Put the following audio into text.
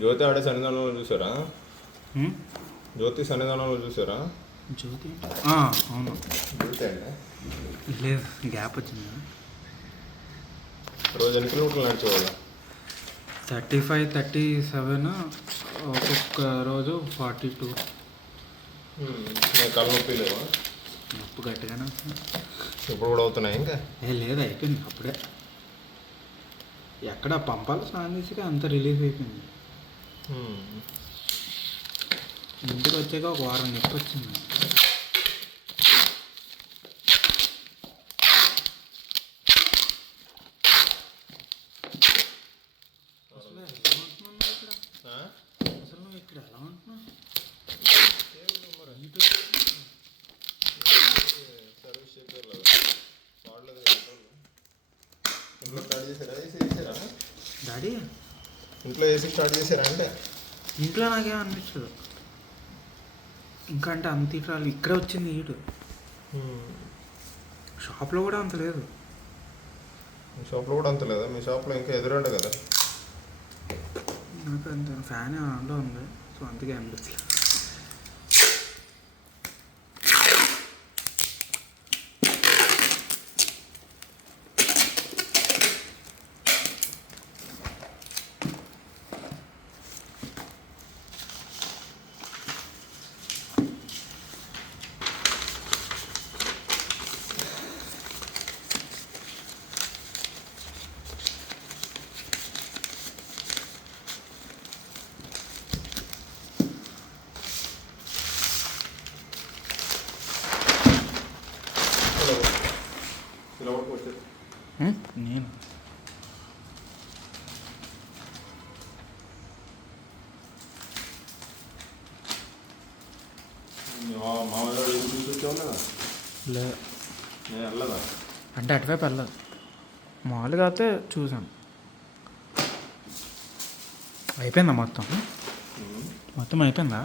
జ్యోతి ఆడే సన్నిధానంలో చూసారా? జ్యోతి సన్నిధానంలో చూసారా? జ్యోతి అవును. జ్యోతి అంటే లేదు, గ్యాప్ వచ్చింది. రోజు ఎన్ని కిలోమీటర్లు నడిచేవాళ్ళ? 35, 37, ఒక్కొక్క రోజు 42. నేను కళ్ళు నొప్పి లేవా? నొప్పి గట్టిగానే వస్తుంది. ఇప్పుడు కూడా అవుతున్నాయి ఇంకా? లేదు, అయిపోయింది అప్పుడే. ఎక్కడ పంపాలి స్నానం చేసి అంత రిలీఫ్ అయిపోయింది. ఇంటికి వచ్చాక ఒక వారం నొప్పి వచ్చింది. అసలు నువ్వు ఇక్కడ ఎలా ఉంటున్నావు? సర్వీస్ ఇంట్లో స్టార్ట్ చేశారా? ఏసీ చేశారా డాడీ? ఇంట్లో ఏసీ స్టార్ట్ చేశారా అంటే? ఇంట్లో నాకేం అనిపించదు ఇంకా. అంటే అంత ఇటు రాలి ఇక్కడే వచ్చింది హీటు. షాప్లో కూడా అంత లేదు. మీ షాప్లో కూడా అంత లేదా? మీ షాప్లో ఇంకా ఎదురుండే కదా. నాకు అంత ఫ్యాన్ ఆన్లో ఉంది, సో అందుకే అనిపించలేదు. నేను లేదు అంటే అటువైపు వెళ్ళదు. మామూలుగా అయితే చూసాను. అయిపోయిందా మొత్తం? మొత్తం అయిపోయిందా?